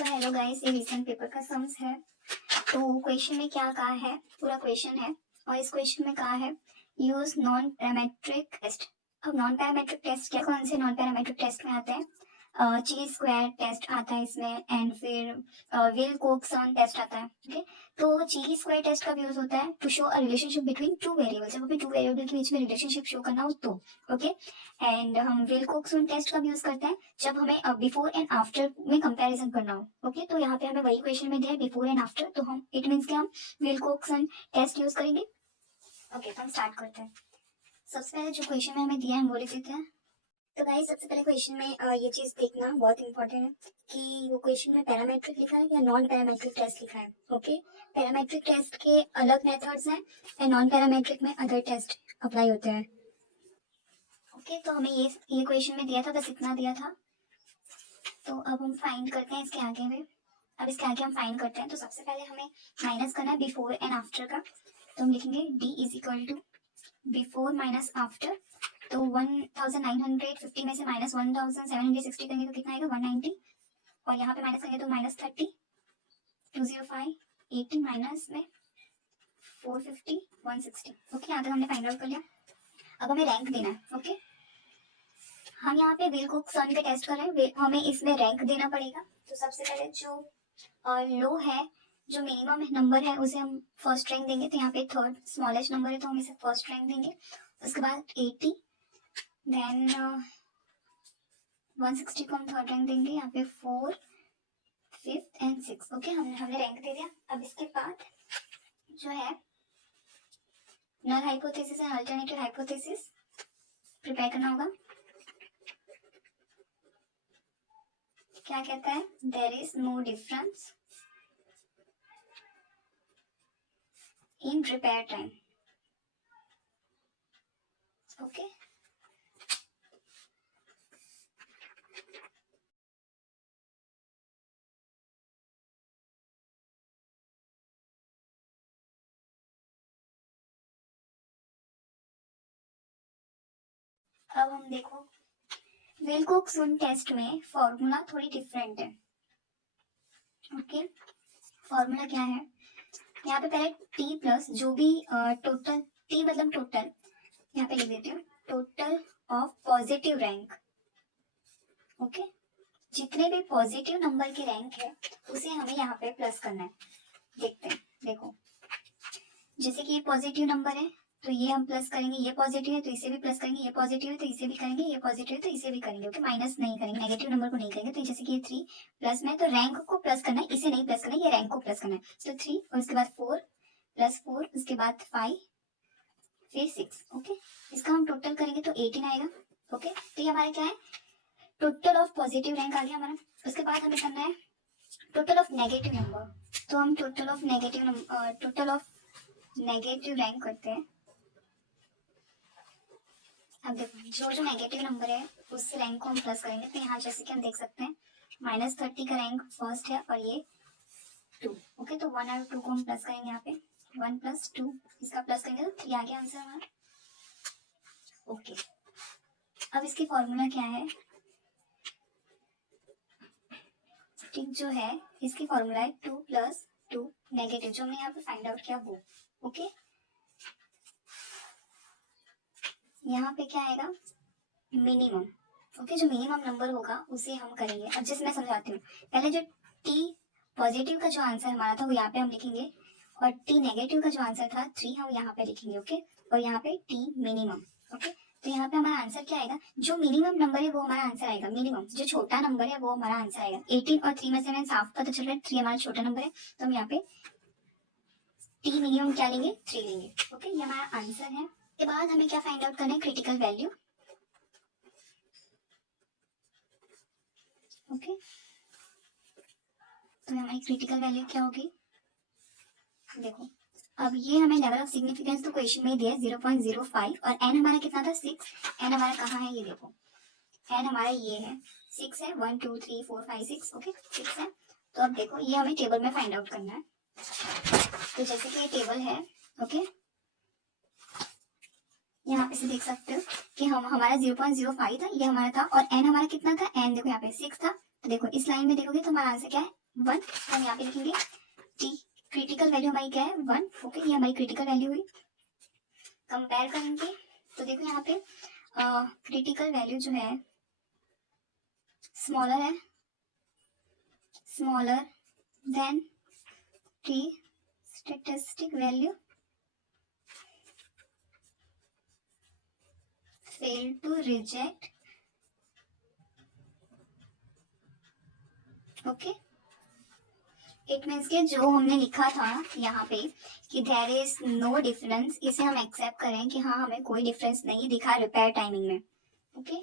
तो hello guys, ये recent paper का सम्स है। तो क्वेश्चन में क्या कहा है, पूरा क्वेश्चन है और इस क्वेश्चन में कहा है यूज नॉन पैरामेट्रिक टेस्ट। अब नॉन पैरामेट्रिक टेस्ट क्या, कौन से नॉन पैरामेट्रिक टेस्ट में आते हैं? ची स्क्वायर टेस्ट आता है इसमें, एंड फिर विल-कोक्सन टेस्ट आता है। ओके, तो ची स्क्वायर टेस्ट कब यूज होता है? To show a relationship between two variables, जब हमें टू वेरिएबल के बीच में रिलेशनशिप शो करना हो तो। ओके, एंड हम विल-कोक्सन टेस्ट कब यूज करते हैं? जब हमें बिफोर एंड आफ्टर में कंपैरिजन करना हो। ओके, तो यहाँ पे हमें वही क्वेश्चन में दिया है बिफोर एंड आफ्टर, तो हम इट मीन्स कि हम विल-कोक्सन टेस्ट यूज करेंगे। ओके, तो हम स्टार्ट करते हैं। सबसे पहले जो क्वेश्चन में हमें दिया है हम वो लिख देते हैं। तो गाइस, सबसे पहले क्वेश्चन में ये चीज देखना बहुत इंपॉर्टेंट है कि वो क्वेश्चन में पैरामेट्रिक लिखा है या नॉन पैरामेट्रिक टेस्ट लिखा है। ओके, पैरामेट्रिक टेस्ट के अलग मेथड्स हैं एंड नॉन पैरामेट्रिक में अदर टेस्ट अप्लाई होते हैं। ओके, तो हमें ये क्वेश्चन में दिया था, बस इतना दिया था। तो अब हम फाइंड करते हैं इसके आगे में। अब इसके आगे हम फाइंड करते हैं, तो सबसे पहले हमें माइनस करना है बिफोर एंड आफ्टर का। तो हम लिखेंगे d is equal to before minus after. तो 1950 में से माइनस 1760 करेंगे तो कितना आएगा? 190। और यहाँ पे माइनस करेंगे तो -30, 205, 80 माइनस में 450, 160। ओके, यहाँ तक हमने फाइंड आउट कर लिया। अब हमें रैंक देना है। ओके, हम यहाँ पे विल-कोक्सन पे टेस्ट कर रहे हैं, हमें इसमें रैंक देना पड़ेगा। तो सबसे पहले जो लो है, जो मिनिमम नंबर है, उसे हम फर्स्ट रैंक देंगे। तो यहाँ पे थर्ड स्मॉलेस्ट नंबर है तो हम इसे फर्स्ट रैंक देंगे। उसके बाद 80, देन 160 को हम थर्ड रैंक देंगे। यहाँ पे 4, 5th एंड 6th। ओके, हमने रैंक दे दिया। अब इसके बाद जो है null hypothesis and alternative hypothesis prepare करना होगा। क्या कहता है? There is no difference in repair time. Okay, अब हम देखो विल-कोक्सन टेस्ट में फॉर्मूला थोड़ी डिफरेंट है। ओके, फॉर्मूला क्या है? यहाँ पे पहले टी प्लस जो भी टोटल, टी मतलब टोटल, यहाँ पे लिख देते हैं total of positive rank. Okay, जितने भी पॉजिटिव नंबर के रैंक है उसे हमें यहाँ पे प्लस करना है। देखते हैं, देखो जैसे कि ये पॉजिटिव नंबर है तो ये हम प्लस करेंगे, ये पॉजिटिव है तो इसे भी प्लस करेंगे, ये पॉजिटिव है तो इसे भी करेंगे, ये पॉजिटिव है तो इसे भी करेंगे। ओके, माइनस नहीं करेंगे, नेगेटिव नंबर को नहीं करेंगे। तो जैसे कि ये 3 प्लस में, तो रैंक को प्लस करना है, इसे नहीं प्लस करना है, ये रैंक को प्लस करना है। तो 3 और उसके बाद 4 प्लस 4, उसके बाद 5, फिर 6। ओके, इसका हम टोटल करेंगे तो 18 आएगा। ओके, तो ये हमारा क्या है? टोटल ऑफ पॉजिटिव रैंक आ गया हमारा। उसके बाद हमें करना है टोटल ऑफ नेगेटिव नंबर। तो हम टोटल ऑफ नेगेटिव रैंक करते हैं। अब देखो जो जो नेगेटिव नंबर है उस रैंक को हम प्लस करेंगे। तो यहाँ जैसे कि हम देख सकते हैं -30 का रैंक फर्स्ट है और ये 2। ओके, तो 1 और 2 को हम प्लस करेंगे। यहाँ पे 1 + 2, इसका प्लस करेंगे तो 3 आ गया आंसर हमारा। ओके, अब इसकी फॉर्मूला क्या है? ठीक, जो है इसकी फॉर्मूला है 2 + 2 नेगेटिव, जो हमने यहाँ पे फाइंड आउट किया वो। ओके, यहाँ पे क्या आएगा? मिनिमम। ओके, जो मिनिमम नंबर होगा उसे हम करेंगे। अब जैसे मैं समझाती हूँ, पहले जो टी पॉजिटिव का जो आंसर हमारा था वो यहाँ पे हम लिखेंगे, और टी नेगेटिव का जो आंसर था 3 हम यहाँ पे लिखेंगे। ओके, और यहाँ पे टी मिनिमम। ओके, तो यहाँ पे हमारा आंसर क्या आएगा? जो मिनिमम नंबर है वो हमारा आंसर आएगा। मिनिमम जो छोटा नंबर है वो हमारा आंसर आएगा। 18 और 3 में से हमें साफ पता चल रहा है 3 हमारा छोटा नंबर है, तो हम यहाँ पे टी मिनिमम क्या लेंगे? 3 लेंगे। ओके, ये हमारा आंसर है। के बाद हमें क्या फाइंड आउट करना है? Critical value. ओके, तो हमारी क्रिटिकल वैल्यू क्या होगी? देखो, अब ये हमें लेवल ऑफ सिग्निफिकेंस तो क्वेश्चन में दिया है 0.05, और एन हमारा कितना था? 6। एन हमारा कहाँ है? ये देखो, एन हमारा ये है 6 है। 1 2 3 4 5 6। ओके, 6 है। तो अब देखो ये हमें टेबल में फाइंड आउट करना है। तो जैसे कि ये टेबल है, ओके, यहाँ पे से देख सकते हो कि हम हमारा 0.05 था, ये हमारा था, और एन हमारा कितना था? एन देखो यहाँ पे 6 था। तो देखो इस लाइन में देखोगे तो हमारा आंसर क्या है? 1, हम यहाँ पे लिखेंगे टी क्रिटिकल वैल्यू हमारी क्या है 1, ओके, ये हमारी क्रिटिकल वैल्यू हुई। कंपेयर करेंगे तो देखो यहाँ पे क्रिटिकल वैल्यू जो है स्मॉलर है, smaller than T statistic value fail to reject, okay. It means के जो हमने लिखा था यहाँ पे कि देयर इज नो डिफरेंस, इसे हम एक्सेप्ट करें कि हाँ हमें कोई डिफरेंस नहीं दिखा रिपेयर टाइमिंग में, ओके।